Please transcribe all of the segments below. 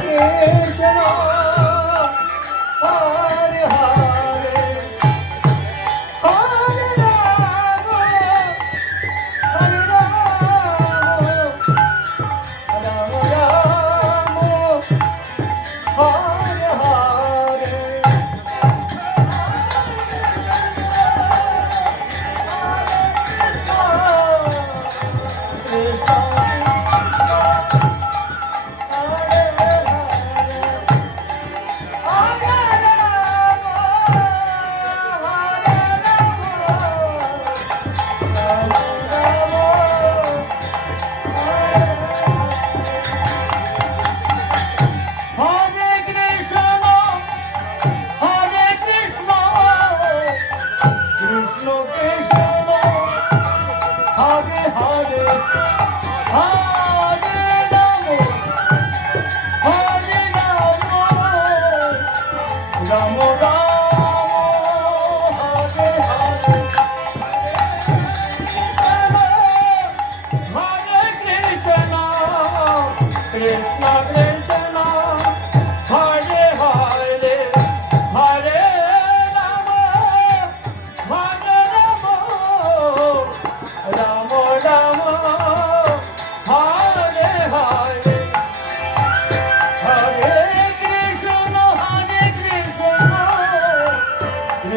Krishna, Hare Hare Hare Hare Ram Hare Ram Ram Ram Hare Hare Krishna, Krishna, Krishna.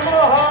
好不好？